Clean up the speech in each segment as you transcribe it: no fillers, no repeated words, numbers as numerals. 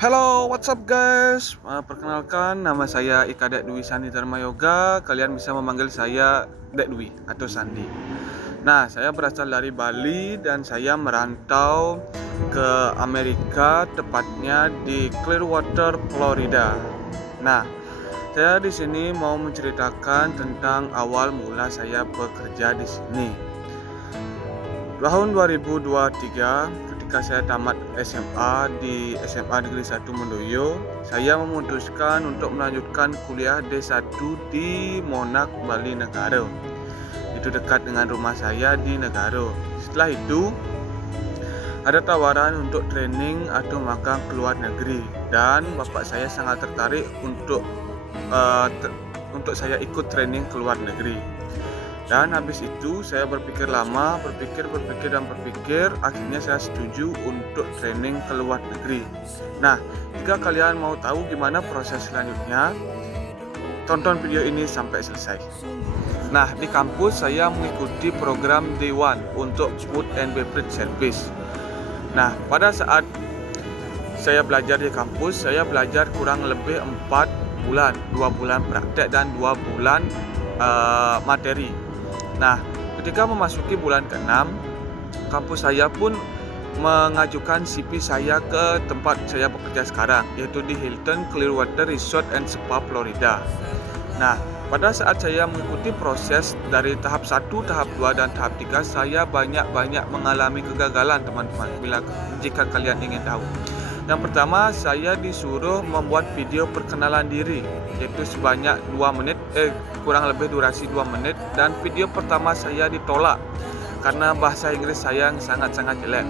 Hello, what's up guys? Perkenalkan, nama saya Ika Dek Dwi Sandi Dharma Yoga. Kalian bisa memanggil saya Dek Dwi atau Sandi. Nah, saya berasal dari Bali dan saya merantau ke Amerika, tepatnya di Clearwater, Florida. Nah, saya di sini mau menceritakan tentang awal mula saya bekerja di sini. Tahun 2023, ketika saya tamat SMA di SMA Negeri 1 Medoyo, saya memutuskan untuk melanjutkan kuliah D1 di Monak, Bali Negara. Itu dekat dengan rumah saya di Negara. Setelah itu, ada tawaran untuk training atau magang ke luar negeri dan bapak saya sangat tertarik uh, untuk saya ikut training ke luar negeri. Dan habis itu saya berpikir lama, berpikir, akhirnya saya setuju untuk training ke luar negeri. Nah, jika kalian mau tahu gimana proses selanjutnya, tonton video ini sampai selesai. Nah, di kampus saya mengikuti program D1 untuk Food and Beverage Service. Nah, pada saat saya belajar di kampus, saya belajar kurang lebih 4 bulan, 2 bulan praktek dan 2 bulan materi. Nah, ketika memasuki bulan ke-6, kampus saya pun mengajukan CV saya ke tempat saya bekerja sekarang, yaitu di Hilton Clearwater Resort and Spa, Florida. Nah, pada saat saya mengikuti proses dari tahap 1, tahap 2, dan tahap 3, saya banyak mengalami kegagalan, teman-teman, jika kalian ingin tahu. Yang pertama, saya disuruh membuat video perkenalan diri, yaitu sebanyak 2 menit, kurang lebih durasi 2 menit, dan video pertama saya ditolak karena bahasa Inggris saya yang sangat-sangat jelek.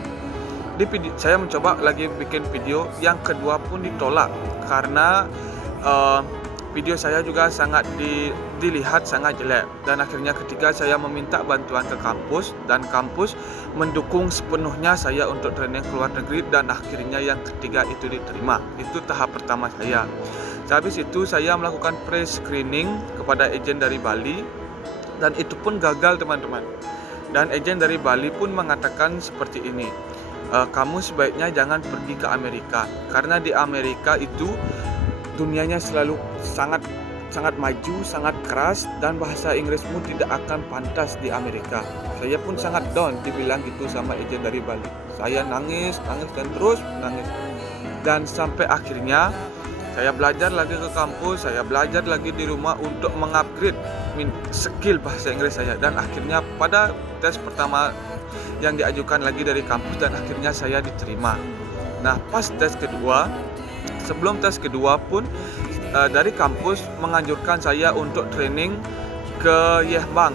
Saya mencoba lagi bikin video, yang kedua pun ditolak karena video saya juga sangat dilihat sangat jelek. Dan akhirnya ketika saya meminta bantuan ke kampus, dan kampus mendukung sepenuhnya saya untuk training ke luar negeri, dan akhirnya yang ketiga itu diterima. Itu tahap pertama saya. Habis itu saya melakukan pre-screening kepada agen dari Bali, dan itu pun gagal, teman-teman. Dan agen dari Bali pun mengatakan seperti ini, kamu sebaiknya jangan pergi ke Amerika, karena di Amerika itu dunianya selalu sangat maju, sangat keras, dan bahasa Inggrismu tidak akan pantas di Amerika. Saya pun sangat down dibilang gitu sama agen dari Bali. Saya nangis dan terus nangis. Dan sampai akhirnya saya belajar lagi ke kampus, saya belajar lagi di rumah untuk mengupgrade skill bahasa Inggris saya. Dan akhirnya pada tes pertama yang diajukan lagi dari kampus, dan akhirnya saya diterima. Nah, pas tes kedua, sebelum tes kedua pun dari kampus menganjurkan saya untuk training ke Yehbang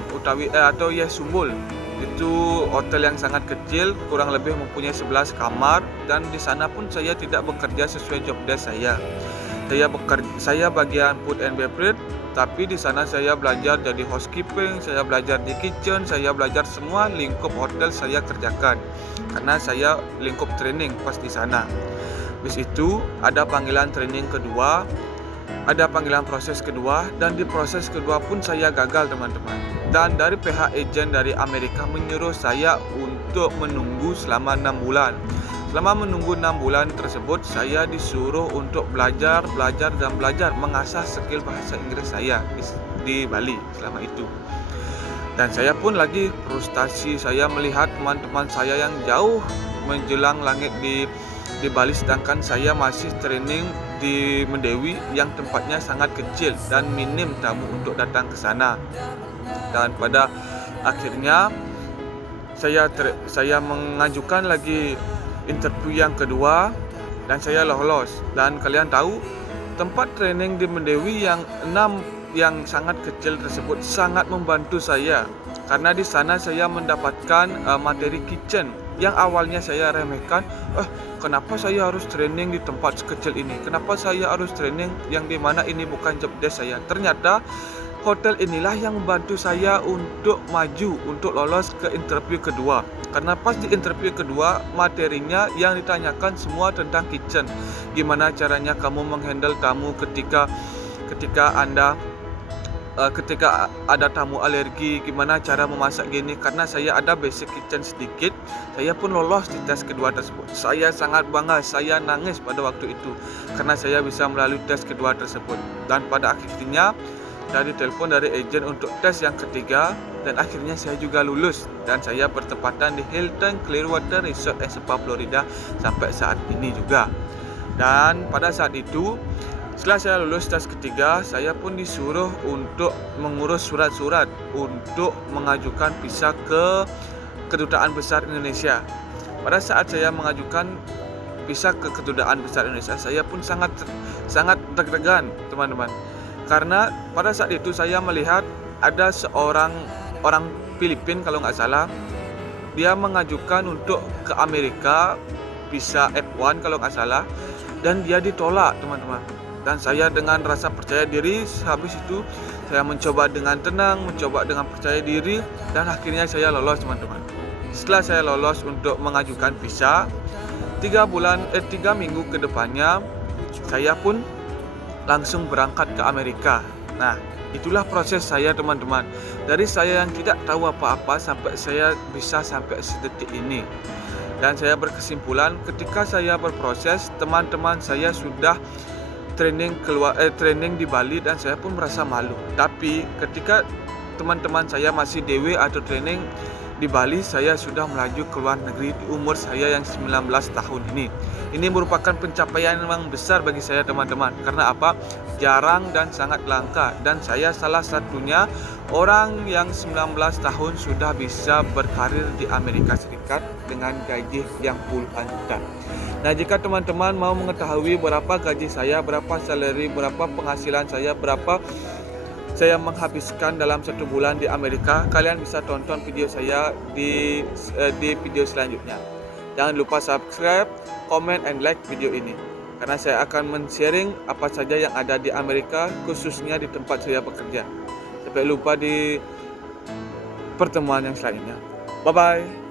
atau Yehsumbul. Itu hotel yang sangat kecil, kurang lebih mempunyai 11 kamar, dan di sana pun saya tidak bekerja sesuai job desk saya. Saya bagian food and beverage, tapi di sana saya belajar jadi housekeeping, saya belajar di kitchen, saya belajar semua lingkup hotel saya kerjakan karena saya lingkup training pas di sana. Habis itu ada panggilan training kedua, ada panggilan proses kedua, dan di proses kedua pun saya gagal, teman-teman. Dan dari pihak agen dari Amerika menyuruh saya untuk menunggu selama 6 bulan. Selama menunggu 6 bulan tersebut, saya disuruh untuk belajar mengasah skill bahasa Inggris saya di Bali selama itu. Dan saya pun lagi frustasi, saya melihat teman-teman saya yang jauh menjelang langit di Bali, sedangkan saya masih training di Mendewi yang tempatnya sangat kecil dan minim tamu untuk datang ke sana. Dan pada akhirnya saya mengajukan lagi interview yang kedua, dan saya lolos. Dan kalian tahu, tempat training di Mendewi yang sangat kecil tersebut sangat membantu saya, karena di sana saya mendapatkan materi kitchen yang awalnya saya remehkan. Kenapa saya harus training di tempat sekecil ini? Kenapa saya harus training yang dimana ini bukan job desk saya? Ternyata hotel inilah yang membantu saya untuk maju, untuk lolos ke interview kedua. Karena pas di interview kedua, materinya yang ditanyakan semua tentang kitchen. Gimana caranya kamu menghandle tamu ketika Anda ketika ada tamu alergi gimana cara memasak gini, karena saya ada basic kitchen sedikit, saya pun lolos di tes kedua tersebut. Saya sangat bangga, saya nangis pada waktu itu karena saya bisa melalui tes kedua tersebut. Dan pada akhirnya dari telepon dari agen untuk tes yang ketiga, dan akhirnya saya juga lulus dan saya bertempatan di Hilton Clearwater Resort and Spa Florida sampai saat ini juga. Dan pada saat itu setelah saya lulus tes ketiga, saya pun disuruh untuk mengurus surat-surat untuk mengajukan visa ke Kedutaan Besar Indonesia. Pada saat saya mengajukan visa ke Kedutaan Besar Indonesia, saya pun sangat deg-degan, teman-teman. Karena pada saat itu saya melihat ada seorang orang Filipina kalau nggak salah, dia mengajukan untuk ke Amerika visa F1 kalau nggak salah, dan dia ditolak, teman-teman. Dan saya dengan rasa percaya diri, habis itu saya mencoba dengan tenang, mencoba dengan percaya diri, dan akhirnya saya lolos, teman-teman. Setelah saya lolos untuk mengajukan visa, 3 minggu ke depannya saya pun langsung berangkat ke Amerika. Nah, itulah proses saya, teman-teman. Dari saya yang tidak tahu apa-apa sampai saya bisa sampai sedetik ini. Dan saya berkesimpulan ketika saya berproses, teman-teman saya sudah training di Bali dan saya pun merasa malu. Tapi ketika teman-teman saya masih DW atau training di Bali, saya sudah melaju ke luar negeri di umur saya yang 19 tahun ini. Ini merupakan pencapaian yang besar bagi saya, teman-teman. Karena apa? Jarang dan sangat langka. Dan saya salah satunya orang yang 19 tahun sudah bisa berkarir di Amerika Serikat dengan gaji yang puluhan juta. Nah, jika teman-teman mau mengetahui berapa gaji saya, berapa salary, berapa penghasilan saya, berapa saya menghabiskan dalam 1 bulan di Amerika, kalian bisa tonton video saya di video selanjutnya. Jangan lupa subscribe, comment, and like video ini, karena saya akan men-sharing apa saja yang ada di Amerika, khususnya di tempat saya bekerja. Sampai lupa di pertemuan yang selanjutnya. Bye-bye.